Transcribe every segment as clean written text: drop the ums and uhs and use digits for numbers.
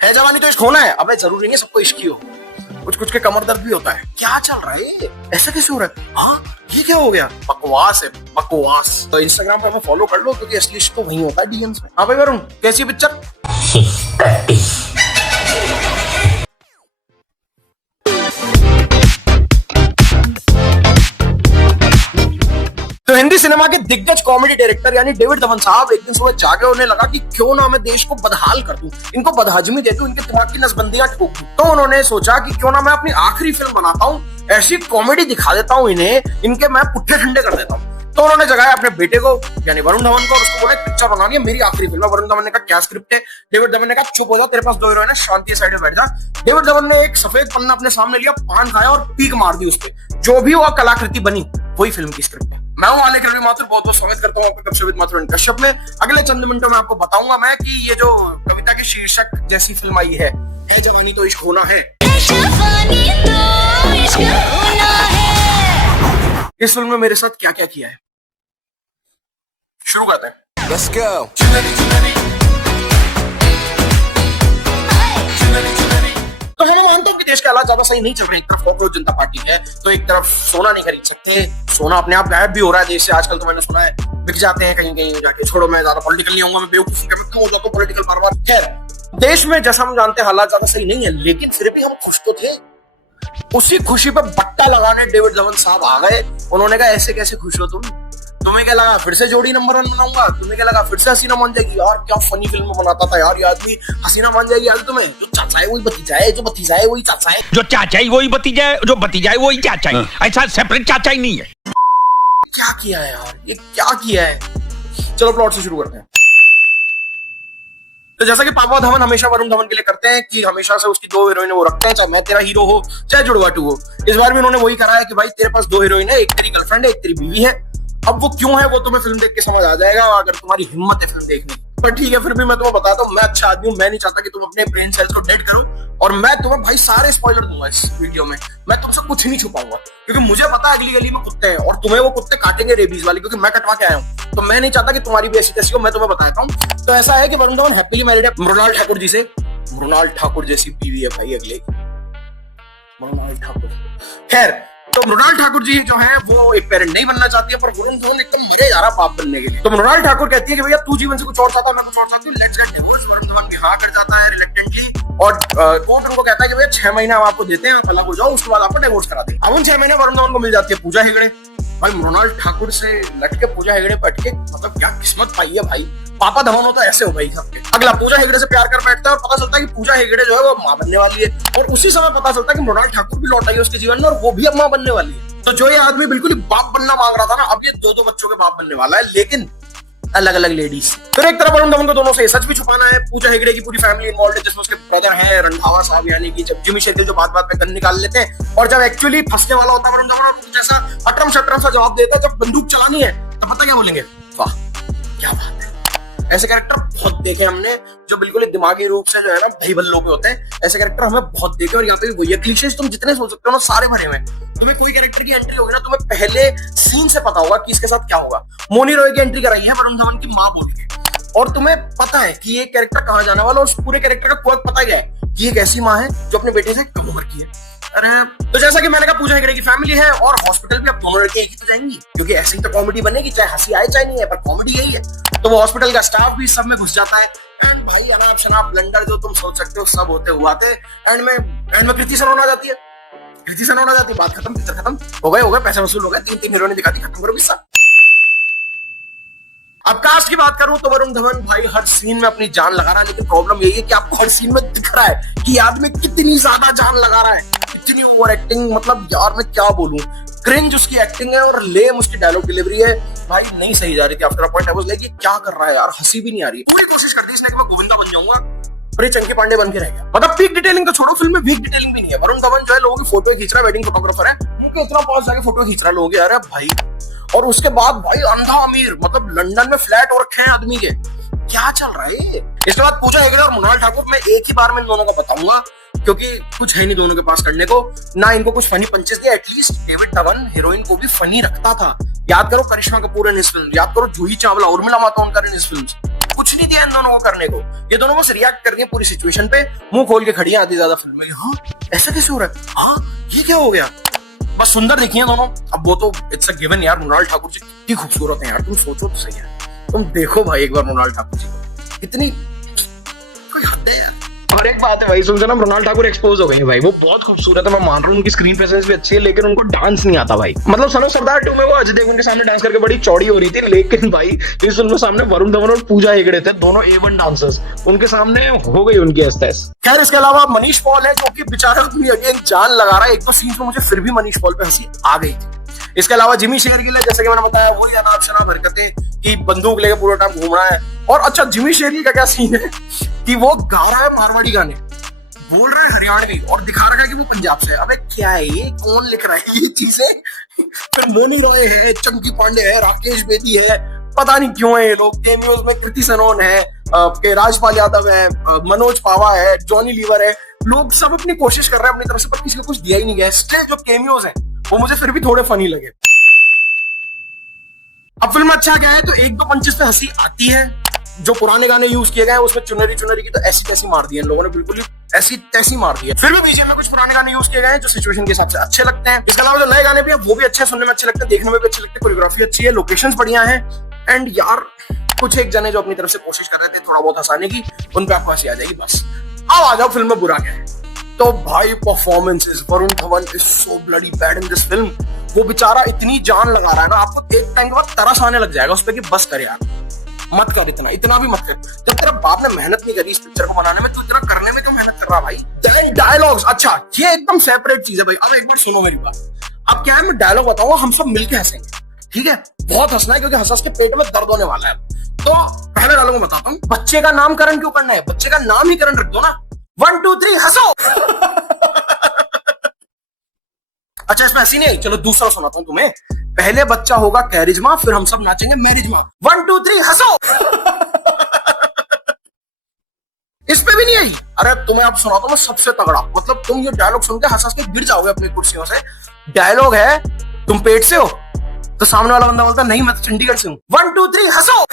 है जवानी तो इश्क होना है। अबे जरूरी नहीं सबको इश्क ही हो, कुछ कुछ के कमर दर्द भी होता है। क्या चल रहा है, ऐसा कैसे हो रहा है? हाँ ये क्या हो गया? बकवास है बकवास। तो इंस्टाग्राम पे हमें फॉलो कर लो क्योंकि असली इश्क तो वहीं होता है डीएम्स में। हाँ भाई वरुण, कैसी पिक्चर? तो हिंदी सिनेमा के दिग्गज कॉमेडी डायरेक्टर यानी डेविड धवन साहब एक दिन सुबह जागे, उन्हें लगा कि क्यों ना मैं देश को बदहाल कर दूं, इनको बदहजमी दे दूं, इनके दिमाग की नसबंदियां ठोक दूं। तो उन्होंने सोचा कि क्यों ना मैं अपनी आखिरी फिल्म बनाता हूं, ऐसी कॉमेडी दिखा देता हूं इन्हें, इनके मैं पुट्ठे ठंडे कर देता हूं। तो उन्होंने जगाया अपने बेटे को यानी वरुण धवन को और उसको बोला पिक्चर बनानी है, मेरी आखिरी फिल्म है। वरुण धवन ने कहा क्या स्क्रिप्ट है? डेविड धवन ने कहा चुप हो जा, तेरे पास दो हीरोइन है, शांति साइड में बैठ जा। डेविड धवन ने एक सफेद पन्ना अपने सामने लिया, पान खाया और पीक मार दी उसपे। जो भी वो कलाकृति बनी वही फिल्म की स्क्रिप्ट है। मैं हूं आलेख रवि माथुर, बहुत बहुत स्वागत करता हूं आपका कश्यप माथुर एंड कश्यप में। अगले चंद मिनटों में आपको बताऊंगा मैं कि ये जो कविता के शीर्षक जैसी फिल्म आई है जवानी तो इश्क होना है, इस फिल्म में मेरे साथ क्या क्या किया है, शुरू करते हैं। Let's go. तो मैं मानता हूं कि देश के हालात ज्यादा सही नहीं चल रहे। एक तरफ कांग्रेस जनता पार्टी है तो एक तरफ सोना नहीं खरीद सकते, सोना अपने आप गायब भी हो रहा है देश से आजकल। तो मैंने सुना है बिक जाते हैं कहीं कहीं जाके। छोड़ो, मैं ज्यादा पॉलिटिकल नहीं होऊंगा, मैं बेवकूफी का मैं क्यों हो जाता हूं पॉलिटिकल बार बार। खैर, देश में जैसा हम जानते हैं हालात ज्यादा सही नहीं है, लेकिन फिर भी हम खुश तो थे। उसी खुशी पे बट्टा लगाने डेविड धवन साहब आ गए। उन्होंने कहा ऐसे कैसे खुश हो तुम? तुम्हें क्या लगा फिर से जोड़ी नंबर 1 बनाऊंगा? तुम्हें क्या लगा फिर से हसीना मान जाएगी? यार क्या फनी फिल्म बनाता था यार ये आदमी, हसीना मान जाएगी यार तुम्हें? जो चाचा है वही भतीजा है, जो भतीजा है वही चाचा है, जो चाचा है वही भतीजा है, जो भतीजा है वही चाचा है। ऐसा सेपरेट चाचा ही नहीं है। क्या किया है यार, ये क्या किया है? चलो प्लॉट से शुरू करते हैं। तो जैसा कि पापा धवन हमेशा वरुण धवन के लिए करते हैं कि हमेशा से उसकी दो हीरोइन वो रखते हैं, चाहे मैं तेरा हीरो हो चाहे जुड़वा टू हो। इस बार भी उन्होंने वही करा है कि भाई तेरे पास दो हीरोइन है, एक तेरी गर्लफ्रेंड है, एक तेरी बीवी है। अब वो क्यों है वो तुम्हें फिल्म देख के समझ आ जाएगा अगर तुम्हारी हिम्मत है फिल्म देखने की। पर ठीक है, फिर भी मैं तुम्हें बताता हूँ, मैं अच्छा आदमी हूँ, मैं नहीं चाहता कि तुम अपने ब्रेन सेल्स को डेड करो। और मैं तुम्हें भाई सारे स्पॉइलर दूंगा इस वीडियो में, मैं तुमसे कुछ नहीं छुपाऊंगा क्योंकि मुझे पता है अगली गली में कुत्ते हैं और तुम्हें वो कुत्ते काटेंगे रेबीज वाले, क्योंकि मैं कटवा के आया हूँ। तो मैं नहीं चाहता कि तुम्हारी भी ऐसी तैसी हो, मैं तुम्हें बताता हूँ। तो ऐसा है कि वरुण धवन हैप्पीली मैरिड है मृणाल ठाकुर जी से। मृणाल ठाकुर जैसी बीवी है भाई अगले, मृणाल ठाकुर। खैर, तो मृणाल ठाकुर जी जो है वो एक पेरेंट नहीं बनना चाहती है, पर वरुण धवन एकदम मरे जा रहा बाप बनने के लिए। तो मृणाल ठाकुर कहती है कि भैया तू जीवन से कुछ और चाहता, मैं कुछ और चाहती हूँ, let's get divorce. Varun Dhawan भी हाँ कर जाता है रिलक्टेंटली और कोर्ट उनको कहता है कि भैया 6 महीना हम आपको देते हैं, आप अलग हो जाओ, उसके बाद आपको डिवोर्स करा दें। अब उन 6 महीने वरुण धवन को मिल जाती है पूजा हेगड़े। भाई मृणाल ठाकुर से लटके पूजा हेगड़े पे अटके, मतलब क्या किस्मत पाई है भाई। पापा धवन होता ऐसे हो भाई सबके। अगला पूजा हेगड़े से प्यार कर बैठता है और पता चलता है कि पूजा हेगड़े जो है वो मां बनने वाली है। और उसी समय पता चलता है कि मृणाल ठाकुर भी लौट आई है उसके जीवन में और वो भी अब मां बनने वाली है। तो जो ये आदमी बिल्कुल ही बाप बनना मांग रहा था ना, अब ये दो बच्चों के बाप बनने वाला है, लेकिन अलग अलग लेडीज। फिर एक तरफ वरुण धवन को दोनों से सच भी छुपाना है। पूजा हेगड़े की पूरी फैमिली इन्वॉल्व है, जिसमें उसके ब्रदर है रंधावा साहब, यानी कि जब जिमी शेरगिल जो बात बात पे गन निकाल लेते हैं और जब एक्चुअली फंसने वाला होता है वरुण धवन और कुछ ऐसा अटरम शटरम सा जवाब देता है, जब बंदूक चलानी है तो पता क्या बोलेंगे? वाह क्या बात है। ऐसे कैरेक्टर बहुत देखे हमने जो बिल्कुल दिमागी रूप से जो है ना भाई बल्लों के होते हैं। ऐसे कैरेक्टर हमें बहुत देखे और यहाँ पे भी वही है। क्लीशेज तुम जितने सोच सकते हो ना सारे भरे हुए हैं। तुम्हें कोई कैरेक्टर की एंट्री होगी ना, तुम्हें पहले सीन से पता होगा कि इसके साथ क्या होगा। मोनी रॉय की एंट्री कराई है वरुण धवन की मां बोल के, और तुम्हें पता है कि ये कैरेक्टर कहाँ जाने वाला, और उस पूरे कैरेक्टर का कोड पता गया है कि एक ऐसी माँ है जो अपने बेटे से कम उम्र की है। अरे तो जैसा कि मैंने कहा पूजा हेगड़े की फैमिली है और हॉस्पिटल भी अब दोनों लड़के एक ही तो जाएंगी, क्योंकि ऐसी तो कॉमेडी बनेगी, चाहे हंसी आए चाहे नहीं है, पर कॉमेडी यही है। तो वो हॉस्पिटल का स्टाफ भी सब में घुस जाता है एंड भाई अनाप शनाप ब्लंडर जो तुम सोच सकते हो सब होते हुआ थे। एंड में कृति सनोन आ जाती है, कृति सनोन आ जाती है, बात खत्म, पिक्चर खत्म, हो गए पैसे वसूल हो गए, 3 हीरोइनें दिखाती, खत्म करो किस्सा। अब कास्ट की बात करूं तो वरुण धवन भाई हर सीन में अपनी जान लगा रहा है, लेकिन प्रॉब्लम यही है कि आपको हर सीन में दिख रहा है कि आदमी कितनी ज्यादा जान लगा रहा है, इतनी ओवर एक्टिंग, मतलब यार मैं क्या बोलूं, क्रिंज उसकी एक्टिंग है और लेम उसकी डायलॉग डिलीवरी है भाई, नहीं सही जा रही थी। After a point I was like ये क्या कर रहा है यार, हंसी भी नहीं आ रही। पूरी कोशिश कर दी इसने कि मैं गोविंदा बन जाऊंगा, पर ये चंकी पांडे बन के रह गया। मतलब पीक डिटेलिंग तो छोड़ो, फिल्म में वीक डिटेलिंग भी नहीं है। वरुण धवन जो है लोगों की फोटो खींच रहा है, वेडिंग फोटोग्राफर है, उनके इतना पास जाके फोटो खींच रहा है लोगों की, अरे भाई। और उसके बाद भाई अंधा अमीर, मतलब लंदन में फ्लैट हो रखे हैं आदमी के, क्या चल रहा है। इसके बाद पूजा हेगड़े और मृणाल ठाकुर, मैं एक ही बार में इन दोनों को बताऊंगा क्योंकि कुछ है नहीं दोनों के पास करने को, ना इनको कुछ फनी पंचेस दिया। एटलीस्ट डेविड धवन हीरोइन को भी फनी रखता था। याद करो करिश्मा कपूर इन इस फिल्म, याद करो जूही चावला, उर्मिला मातोंडकर इन इस फिल्म। कुछ नहीं दिया इन दोनों को करने को। ये दोनों बस रिएक्ट कर रही है पूरी सिचुएशन पे, मुंह खोल के खड़ी है आधी ज्यादा फिल्म में। हाँ ऐसा कैसे हो रहा है, हाँ ये क्या हो गया। बस सुंदर दिखी है दोनों। अब वो तो इट्स अ गिवन यार, मृणाल ठाकुर जी कितनी खूबसूरत है यार, तुम सोचो तो सही है। तुम देखो भाई एक बार मृणाल ठाकुर जी को, इतनी कोई हद है यार। और एक बात है भाई, सुन ना, मृणाल ठाकुर एक्सपोज हो गए भाई, वो बहुत खूबसूरत है, मैं मान रहा हूँ, उनकी स्क्रीन प्रेजेंस भी अच्छी है, लेकिन उनको डांस नहीं आता भाई। मतलब सन ऑफ सरदार 2 में वो अजय देवगन के सामने डांस करके बड़ी चौड़ी हो रही थी, लेकिन भाई इस फिल्म में सामने वरुण धवन और पूजा हेगड़े थे, दोनों A1 डांसर्स, उनके सामने हो गई उनकी एस्तेस। खैर इसके अलावा मनीष पॉल है, जो कि बेचारा अपनी अगेन जान लगा रहा है। एक दो सीन में मुझे फिर भी मनीष पॉल पे हंसी आ गई थी। इसके अलावा जिमी शेरगिल है, जैसे कि मैंने बताया, वही अनाप शनाप हरकतें कि बंदूक लेके पूरा टाइम घूम रहा है। और अच्छा जिमी शेरगिल का क्या सीन है कि वो गा रहा है मारवाड़ी गाने, बोल रहा है हरियाणवी और दिखा रहा है कि वो पंजाब से है। अबे क्या है ये, कौन लिख रहा है ये चीजें। फिर मोनी रॉय है, चंकी पांडे है, राकेश बेदी है, पता नहीं क्यों है ये लोग। केमियोज में कृति सनोन है, के राजपाल यादव है, मनोज पावा है, जॉनी लीवर है। लोग सब अपनी कोशिश कर रहे हैं अपनी तरफ से, पर किसी को कुछ दिया ही नहीं गया। स्टिल जो केमियोज हैं वो मुझे फिर भी थोड़े फनी लगे। अब फिल्म अच्छा क्या है तो एक दो पंचेस पे हंसी आती है। जो पुराने गाने यूज किए गए हैं उसमें चुनरी चुनरी की तो ऐसी तैसी मार दी है इन लोगों ने, बिल्कुल ही ऐसी तैसी मार दी है। फिर भी बीच में कुछ पुराने गाने यूज किए गए हैं जो सिचुएशन के हिसाब से अच्छे लगते हैं। इसके अलावा जो नए गाने भी है वो भी अच्छे, सुनने में अच्छे लगते हैं, देखने में भी अच्छे लगते हैं, कोरियोग्राफी अच्छी है, लोकेशंस बढ़िया है। एंड यार कुछ एक जने जो अपनी तरफ से कोशिश कर रहे थे थोड़ा बहुत हंसाने की, उन पे आपको हंसी आ जाएगी बस। अब आ जाओ फिल्म में बुरा क्या है। तो भाई performances, Varun Dhawan is so bloody bad in this film. वो बेचारा इतनी जान लगा रहा है ना, आपको एक टाइम के बाद तरस आने लग जाएगा उस पर कि बस कर यार, मत कर, इतना भी मत कर। जब तेरा बाप ने मेहनत नहीं करी इस पिक्चर को बनाने में, तो इतना करने में क्यों मेहनत कर रहा भाई। डायलॉग्स, अच्छा ये एकदम सेपरेट चीज है भाई। अब एक बार सुनो मेरी बात। अब क्या है, मैं डायलॉग बताऊंगा, हम सब मिलके हंसेंगे, ठीक है। बहुत हंसना है क्योंकि हंस के पेट में दर्द होने वाला है। तो पहले डायलॉग में बताता हूँ, बच्चे का नाम करण क्यों करना है, बच्चे का नाम ही करण रख दो ना। 1 2 3 हंसो। अच्छा इसमें हंसी नहीं, चलो दूसरा सुनाता हूं तुम्हें। पहले बच्चा होगा कैरिज्मा, फिर हम सब नाचेंगे मैरिजमा। 1 2 3 हंसो। इस पे भी नहीं आई। अरे तुम्हें आप सुनाता हूं सबसे तगड़ा, मतलब तुम ये डायलॉग सुन के हंस के गिर जाओगे अपनी कुर्सियों से। डायलॉग है, तुम पेट से हो, तो सामने वाला बंदा बोलता नहीं मैं तो चंडीगढ़ से हूं। 1 2 3 हंसो।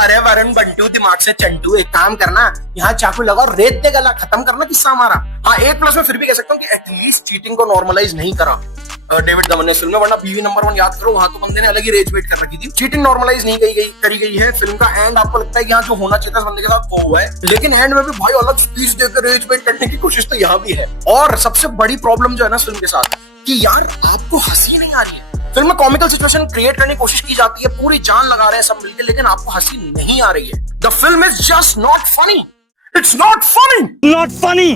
अरे वरुण बंटू दिमाग से चंटू, एक काम करना, यहाँ चाकू लगाओ, रेत दे गला, खत्म करना किस्सा हमारा। हाँ एक प्लस में फिर भी कह सकता हूँ कि एटलीस्ट चीटिंग को नॉर्मलाइज नहीं करा डेविड दमन ने फिल्म में, वरना बीवी नंबर 1 याद करो, वहां तो बंदे ने अलग ही रेज वेट कर रखी थी। चीटिंग नॉर्मलाइज नहीं करी गई है। फिल्म का एंड आपको लगता है कि यहाँ जो होना चाहिए था बंदे के साथ वो हुआ है, लेकिन एंड में भी भाई अलग स्पीच देकर रेज वेट करने की कोशिश तो यहाँ भी है। और सबसे बड़ी प्रॉब्लम जो है ना फिल्म के साथ, कि यार आपको हंसी नहीं आ रही है। फिल्म में कॉमिकल सिचुएशन क्रिएट करने की कोशिश की जाती है, पूरी जान लगा रहे हैं सब मिलकर, लेकिन आपको हंसी नहीं आ रही है। The film is just not funny. It's not funny, not funny.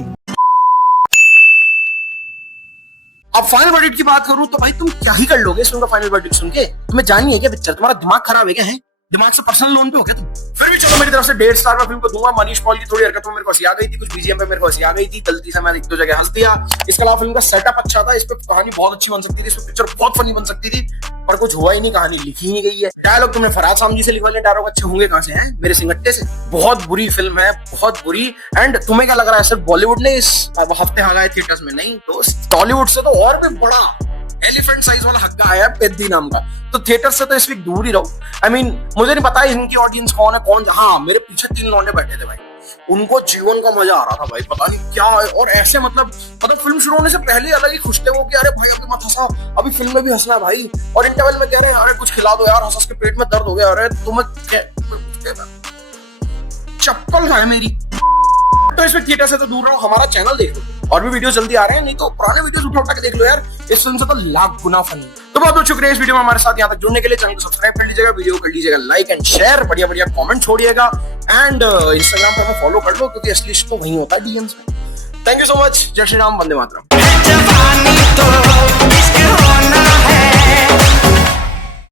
अब फाइनल वर्डिक्ट की बात करूं तो भाई तुम क्या ही कर लोगे इस फिल्म का फाइनल वर्डिक्ट सुन के। तुम्हें जानी है क्या पिक्चर, तुम्हारा दिमाग खराब है क्या, है दिमाग से पर्सनल लोन पे हो गया तुम। फिर भी चलो मेरी तरफ से 1.5 स्टार में फिल्म को दूंगा। मनीष पॉल की थोड़ी हरकत में मेरे को हंसी आ गई थी, कुछ बीजीएम पे मेरे को हंसी आ गई थी, गलती से मैं एक दो जगह हंस दिया। इसके अलावा फिल्म का सेटअप अच्छा था, इस पे कहानी बहुत अच्छी बन सकती थी, इस पे पिक्चर बहुत फनी बन सकती थी, पर कुछ हुआ ही नहीं, कहानी लिखी ही नहीं गई है। डायलॉग तुमने फरहाद सामजी से लिखवा लिया, डायलॉग अच्छे होंगे कहां से, हैं मेरे सिंगट्टे से। बहुत बुरी फिल्म है, बहुत बुरी। एंड तुम्हें क्या लग रहा है सिर्फ बॉलीवुड ने इस हफ्ते हाँ गए थिएटर्स में? नहीं दोस्त, टॉलीवुड से तो और भी बड़ा एलिफेंट साइज वाला हक्का आया पेद्दी नाम का, तो थिएटर से तो इस वीक दूर ही रहो। आई मीन मुझे नहीं पता इनकी ऑडियंस कौन है, कौन। हाँ मेरे पीछे 3 लौंडे बैठे थे भाई, उनको जीवन का मजा आ रहा था भाई, पता नहीं क्या है। और ऐसे मतलब फिल्म शुरू होने से पहले अलग ही खुश थे वो कि अरे भाई अभी मत हंसा, अभी फिल्म में भी हंसना है भाई। और इंटरवल में कह रहे हैं अरे कुछ खिला दो यार, हंस के पेट में दर्द हो गया। अरे तुम्हें चप्पल है मेरी। तो इसमें थिएटर से तो दूर रहो, हमारा चैनल देख लो, और भी वीडियो जल्दी आ रहे हैं, नहीं तो पुराने वीडियोस उठा के देख लो यार, इस फिल्म से तो लाख गुना फनी। तो बहुत बहुत शुक्रिया इस वीडियो में हमारे साथ यहाँ तक जुड़ने के लिए। चैनल को सब्सक्राइब कर लीजिएगा, वीडियो कर लीजिएगा लाइक एंड शेयर, बढ़िया बढ़िया कमेंट छोड़िएगा, एंड इंस्टाग्राम पर हमें फॉलो कर लो क्योंकि असली तो वही होता है डीएम्स में। Thank you so much. जय श्री राम, वंदे मातरम।